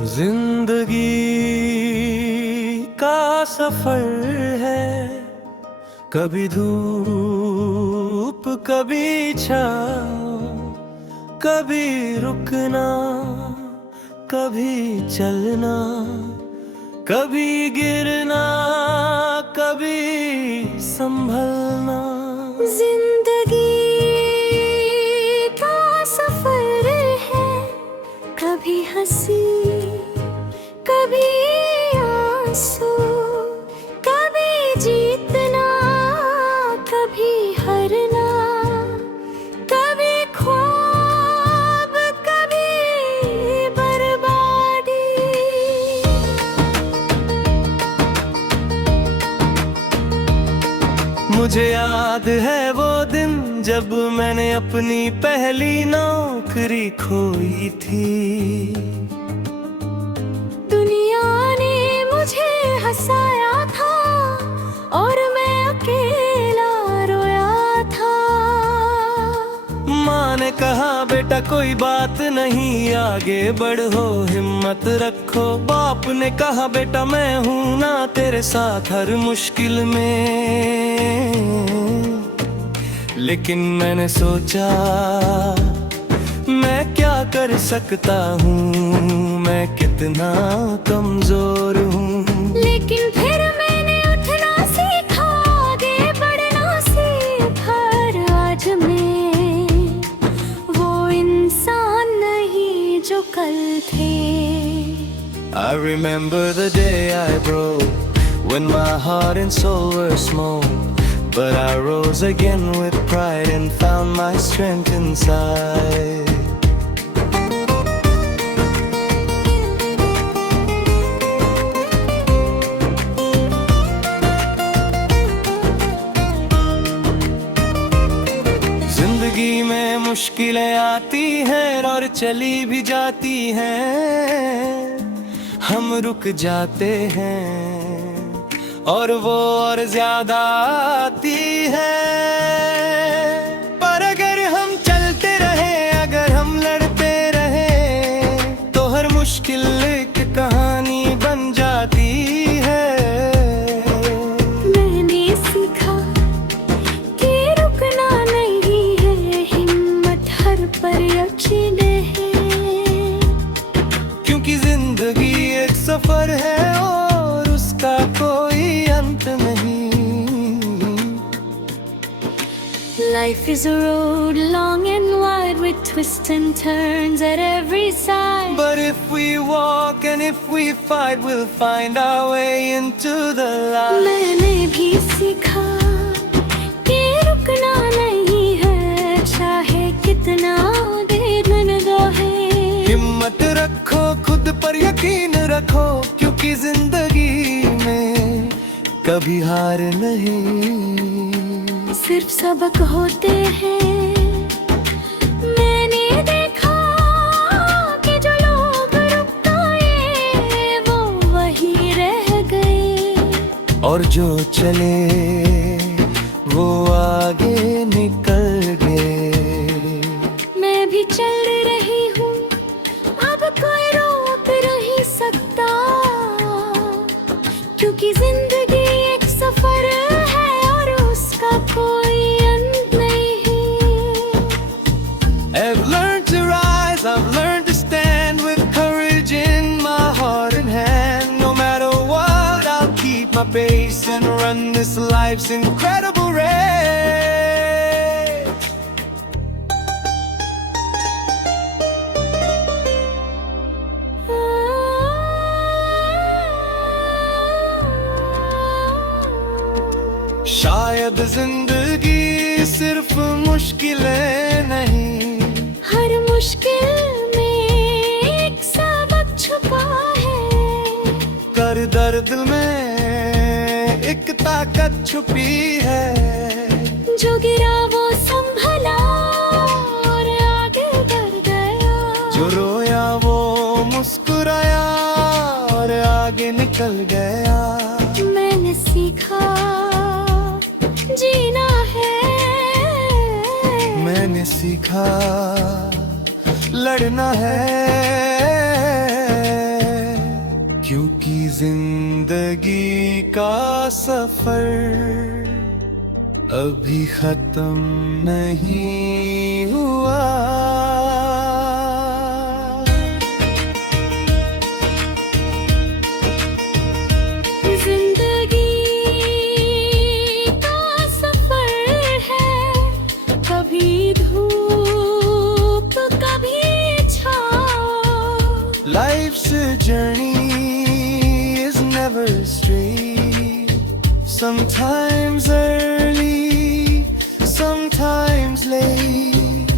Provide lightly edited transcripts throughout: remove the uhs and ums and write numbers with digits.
जिंदगी का सफर है, कभी धूप कभी छाँव, कभी रुकना कभी चलना, कभी गिरना कभी संभलना। जिंदगी का सफर है, कभी हंसी कभी आंसू, कभी जीतना कभी हारना, कभी ख्वाब कभी बर्बादी। मुझे याद है वो दिन जब मैंने अपनी पहली नौकरी खोई थी। दुनिया ने मुझे हंसाया था और मैं अकेला रोया था। माँ ने कहा बेटा कोई बात नहीं, आगे बढ़ो हिम्मत रखो। बाप ने कहा बेटा मैं हूँ ना तेरे साथ हर मुश्किल में। लेकिन मैंने सोचा मैं क्या कर सकता हूँ, मैं कितना कमजोर हूँ। लेकिन फिर मैंने उठना सीखा, आगे बढ़ना सीखा। आज मैं वो इंसान नहीं जो कल थे। I remember the day I broke, when my heart and soul were small. But I rose again with pride and found my strength inside. जिंदगी में मुश्किलें आती हैं और चली भी जाती हैं। हम रुक जाते हैं और वो और ज्यादा आती है। पर अगर हम चलते रहे, अगर हम लड़ते रहे, तो हर मुश्किल एक कहानी बन जाती है। मैंने सीखा कि रुकना नहीं है, हिम्मत हर पर यकीन है। क्योंकि जिंदगी एक सफर है और उसका कोई अंत नहीं। Life is a road long and wide with twists and turns at every side. But if we walk and if we fight, we'll find our way into the light. मैंने भी सीखा कि रुकना नहीं है, चाहे कितना दिन रहे। हिम्मत रखो, खुद पर यकीन रखो, क्योंकि जिंदगी में कभी हार नहीं, सिर्फ सबक होते हैं। मैंने देखा कि जो लोग रुक गए वो वही रह गए, और जो चले वो आगे निकल गए। मैं भी चल रही हूँ, अब कोई रोक नहीं सकता। क्योंकि जिंदगी एक सफर है और उसका कोई अंत नहीं है। I've learned to rise, I've learned to stand with courage in my heart and hand. No matter what, I'll keep my pace and run this life's incredible race. शायद जिंदगी सिर्फ मुश्किलें नहीं, हर मुश्किल में एक सबक छुपा है। कर दर्द में एक ताकत छुपी है। जो गिरा वो संभला और आगे बढ़ गया, जो रोया वो मुस्कुराया और आगे निकल गया। मैंने सीखा जीना है, मैंने सीखा लड़ना है। जिंदगी का सफर अभी खत्म नहीं हुआ। जिंदगी का सफर है, कभी धूप कभी छाँव। Life's a journey is never straight. Sometimes early, sometimes late.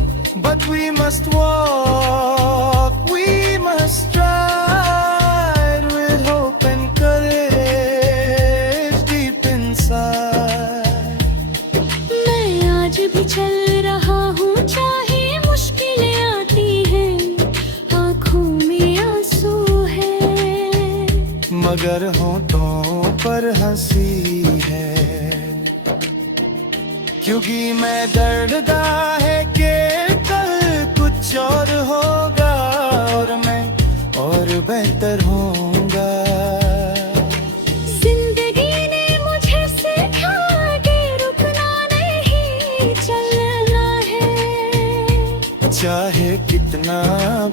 But we must walk, we must stride with hope and courage deep inside. मैं आज भी चल रहा हूँ, चाहे मुश्किलें आती हैं, आँखों में आंसू है, मगर होठों पर हंसी है। क्योंकि मैं डरता है कि कल कुछ और होगा और मैं और बेहतर होऊंगा। जिंदगी ने मुझे सिखा के रुकना नहीं, चलना है, चाहे कितना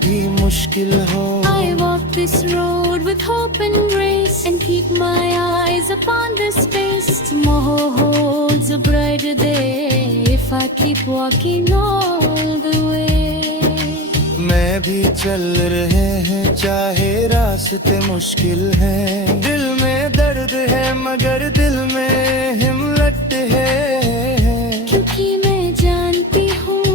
भी मुश्किल हो। I walk this road with hope and grace and keep my eyes upon this space. Tomorrow holds a brighter day if I keep walking all the way. मैं भी चल रहे हैं चाहे रास्ते मुश्किल हैं। दिल में दर्द है मगर दिल में हिम्मत है। क्योंकि मैं जानती हूँ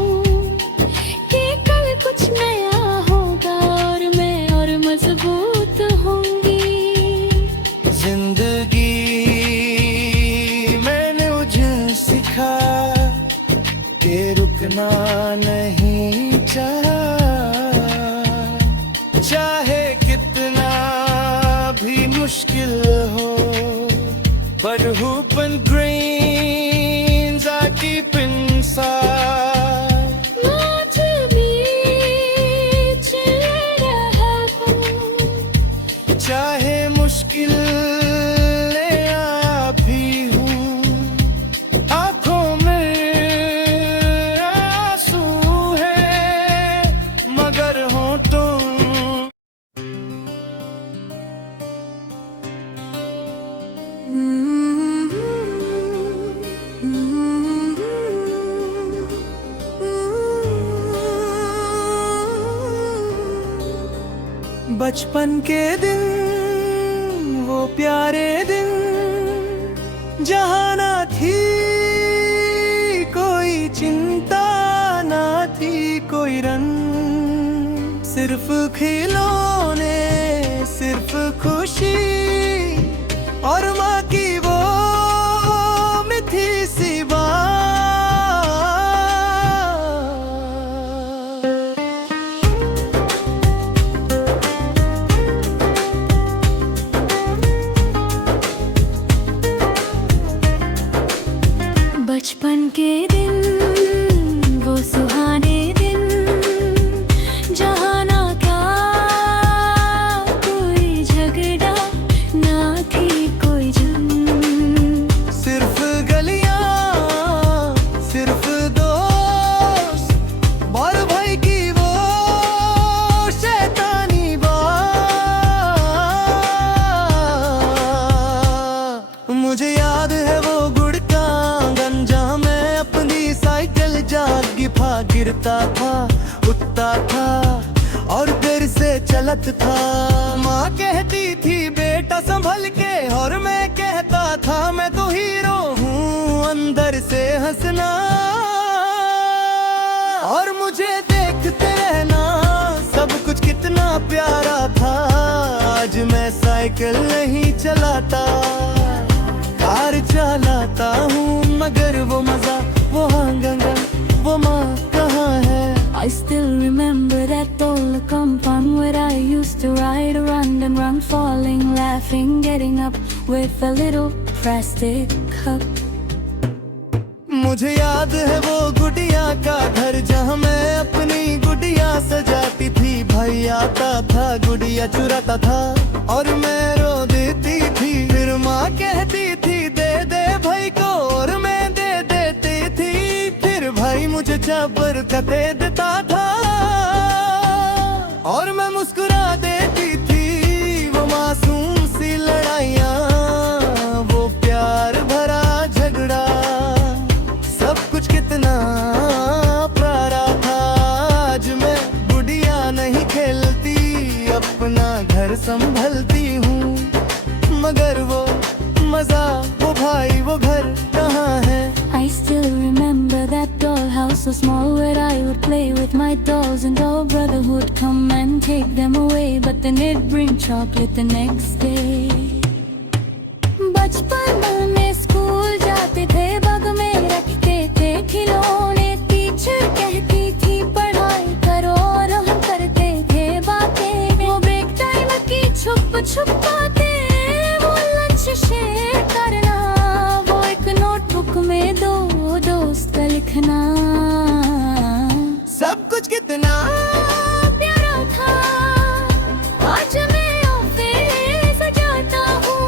कि कल कुछ नया होगा और मैं और मजबूत होंगी। जिंदगी मैंने मुझे सिखा के रुकना नहीं चाहा, चाहे कितना भी मुश्किल हो। But hope and grains I keep inside. आज भी चल रहा हूँ, चाहे मुश्किल भी हूँ, आँखों में आंसू है, मगर होठों बचपन के दिन वो प्यारे दिन, जहाँ ना थी कोई चिंता, ना थी कोई रंग, सिर्फ खिलौने, सिर्फ खुशी और माँ की वो मीठी सी बात। बचपन के दिन वो सुहाने दिन, जहाँ ना था कोई झगड़ा, ना थी कोई जंग, सिर्फ गलियां, सिर्फ दोस्त और भाई की वो शैतानी बात। मुझे याद है वो गुड़ का आंगन, जहाँ मैं अपनी साइकिल जागी फा गिरता था, उठता था और देर से चलत था। माँ कहती थी बेटा संभल के, और मैं कहता था मैं तो हीरो हूँ, अंदर से हंसना और मुझे देखते रहना, सब कुछ कितना प्यारा था। आज मैं साइकिल नहीं चलाता, कार चलाता हूँ, मगर वो मजा, वो आंगन, वो माँ कहाँ है। I still remember that old compound where I used to ride around and run, falling, laughing, getting up with a little plastic cup. मुझे याद है वो गुड़िया का घर, जहाँ मैं अपनी गुड़िया सजाती थी। भाई आता था, गुड़िया चुराता था और मैं रो देती थी। बरकतें देता था और मैं मुस्कुरा देती थी। वो मासूम सी लड़ाइयाँ, वो प्यार भरा झगड़ा, सब कुछ कितना प्यारा था। आज मैं गुड़िया नहीं खेलती, अपना घर संभलती हूँ, मगर वो मजा, वो भाई, वो घर कहाँ है? I still remember that dollhouse so small where I would play with my dolls, and our brother would come and take them away, but then he'd bring chocolate the next day. बचपन में school जाते थे, bug में रखते थे खिलौने, teacher कहती थी पढ़ाई करो और हम करते थे बातें। वो ब्रेक टाइम की छुप छुप बातें, वो लंच शेयर करना, वो एक नोटबुक में दो दोस्त का लिखना, सब कुछ कितना प्यारा था। आज मैं ऑफिस जाता हूँ,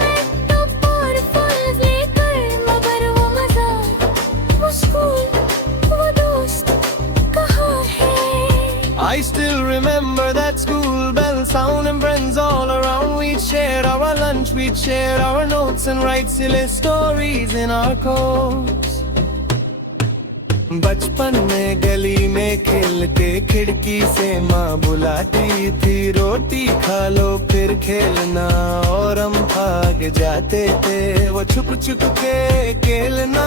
लैपटॉप और फाइल्स लेकर, मगर वो मजा, वो स्कूल, वो दोस्त कहाँ है? I still remember that school bell sound and friends all around. We'd share our lunch, we'd share our notes and write silly stories in our coats. बचपन में गली में खेलते, खिड़की से माँ बुलाती थी, रोटी खा लो फिर खेलना, और हम भाग जाते थे। वो छुप छुप के खेलना,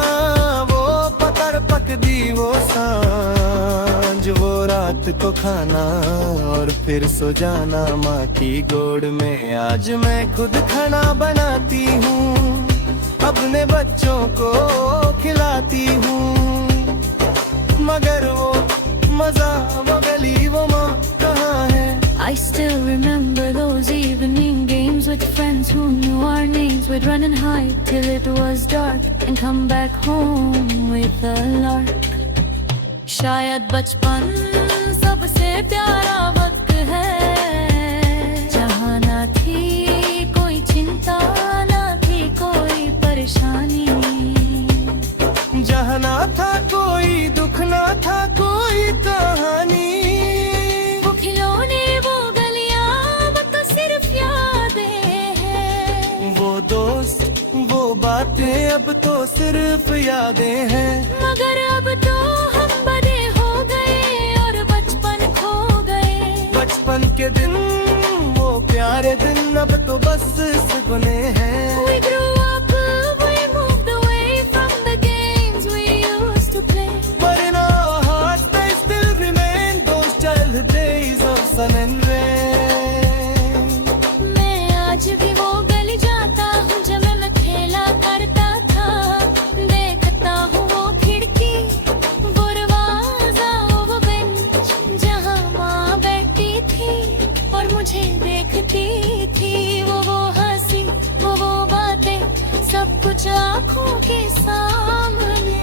वो पकड़ पकड़ी, वो सांझ, वो रात को खाना और फिर सो जाना माँ की गोद में। आज मैं खुद खाना बनाती हूँ, अपने बच्चों को खिलाती हूँ, मगर वो मजा, वो गली, वो माँ कहाँ है? I still remember those evening games with friends who knew our names. We'd run and hide till it was dark and come back home with a lark. शायद बचपन सबसे प्यारा वक्त है, जहाँ ना थी कोई चिंता, ना थी कोई परेशानी, जहाँ ना था कोई दुख, ना था कोई कहानी। वो खिलौने, वो गलियां, वो तो सिर्फ यादें हैं, वो दोस्त, वो बातें अब तो सिर्फ यादें हैं। मगर अब तो हम बड़े हो गए और बचपन खो गए। बचपन के दिन, वो प्यारे दिन अब तो बस सपने हैं। We grew up, we moved away from the games we used to play. But in our hearts they still remain those childhood days of sun and rain. मैं आज भी वो गली जाता हूँ जब मैं खेला करता था, देखता हूँ वो खिड़की, वो दरवाजा, वो बेंच जहाँ माँ बैठी थी और मुझे देखती थी। वो हंसी, वो बातें, सब कुछ आँखों के सामने।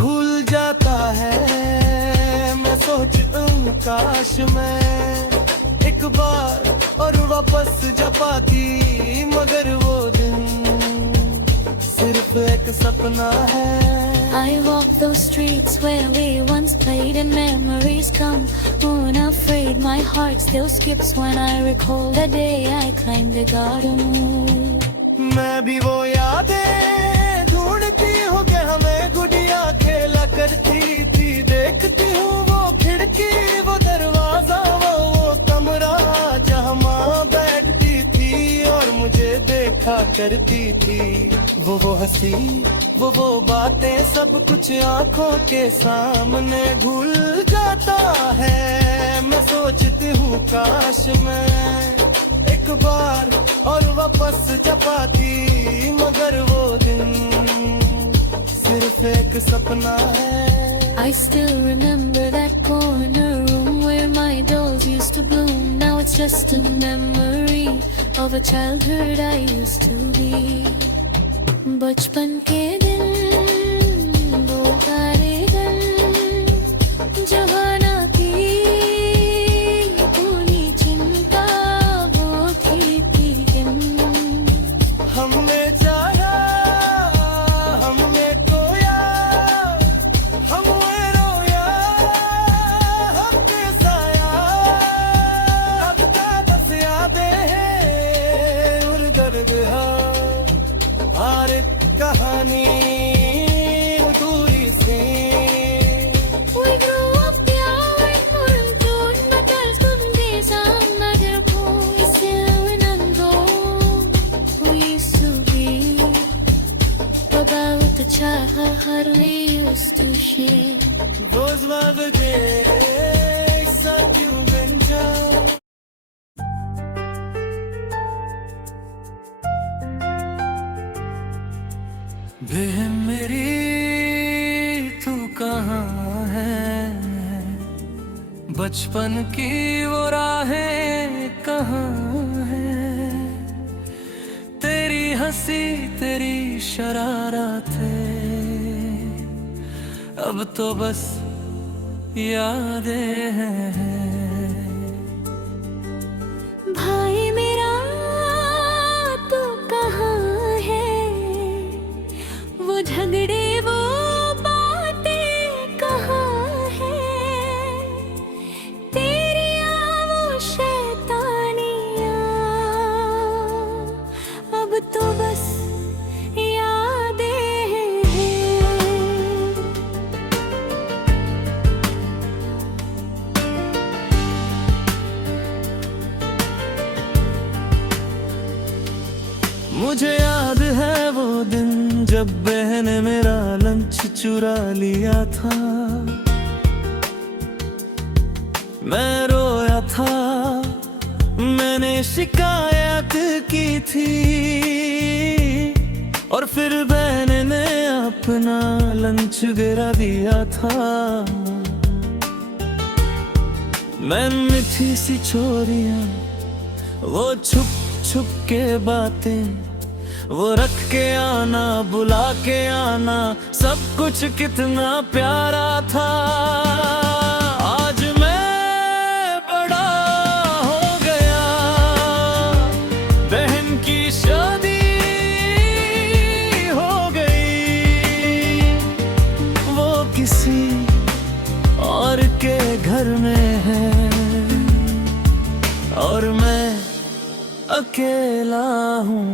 भूल जाता है मैं सोचूं, काश मैं एक बार और वापस जा पाती, मगर वो दिन सिर्फ एक सपना है। I walk those streets where we once played and memories come unafraid. My heart still skips when I recall the day I climbed the garden wall. मैं भी वो यादें ढूंढती हूँ कि हमें गुड़िया खेला करती थी। देखती हूँ वो खिड़की, वो दरवाजा, वो कमरा जहाँ माँ बैठती थी और मुझे देखा करती थी। वो हंसी, वो बातें, सब कुछ आंखों के सामने भूल जाता है। मैं सोचती हूँ काश मैं एक बार और वापस जा पाती, मगर वो दिन सिर्फ एक सपना है। I still remember that corner room where my dolls used to bloom. Now it's just a memory of a childhood I used to be. बचपन के दिन, वो सारे दिन, जवाना की पूरी चिंता, वो थी दिन। हमने चाहा, हमने खोया, हम हुए funny to listen. We grew up yawning for him doing but there's couldn't be some matter for still and unknown. We used to be about the child we used to share. Those were the days that you went out. बहन मेरी तू कहाँ है, बचपन की वो राहें कहाँ है, तेरी हंसी तेरी शरारतें अब तो बस यादें हैं। भाई मेरा तू कहाँ है, वो झगड़े वो बातें कहाँ है, तेरियां वो शैतानियां अब तो बस यादें हैं। मुझे याद है वो दिन जब बहन ने मेरा लंच चुरा लिया था, मैं रोया था, मैंने शिकायत की थी और फिर बहन ने अपना लंच गिरा दिया था। मैं मीठी सी चोरियां, वो छुप छुप के बातें, वो रख के आना बुला के आना, सब कुछ कितना प्यारा था। आज मैं बड़ा हो गया, बहन की शादी हो गई, वो किसी और के घर में है और मैं अकेला हूँ।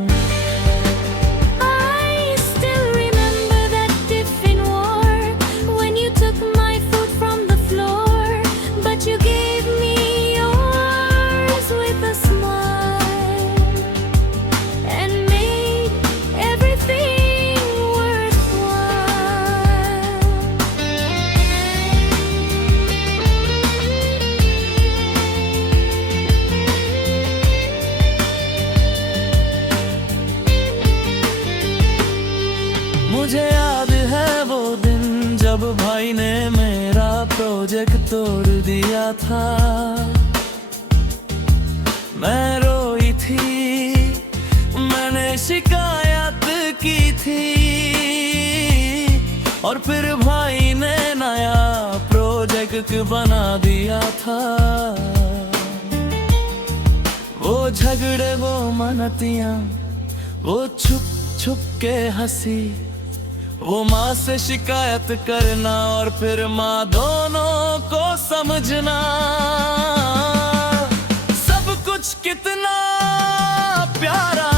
I still remember that tiffin war when you took my food from the floor, but you gave me yours with a smile and made everything मुझे याद है वो दिन जब भाई ने मेरा प्रोजेक्ट तोड़ दिया था, मैं रोई थी, मैंने शिकायत की थी और फिर भाई ने नया प्रोजेक्ट बना दिया था। वो झगड़े वो मनतियां, वो छुप छुप के हंसी, वो माँ से शिकायत करना और फिर माँ दोनों को समझना, सब कुछ कितना प्यारा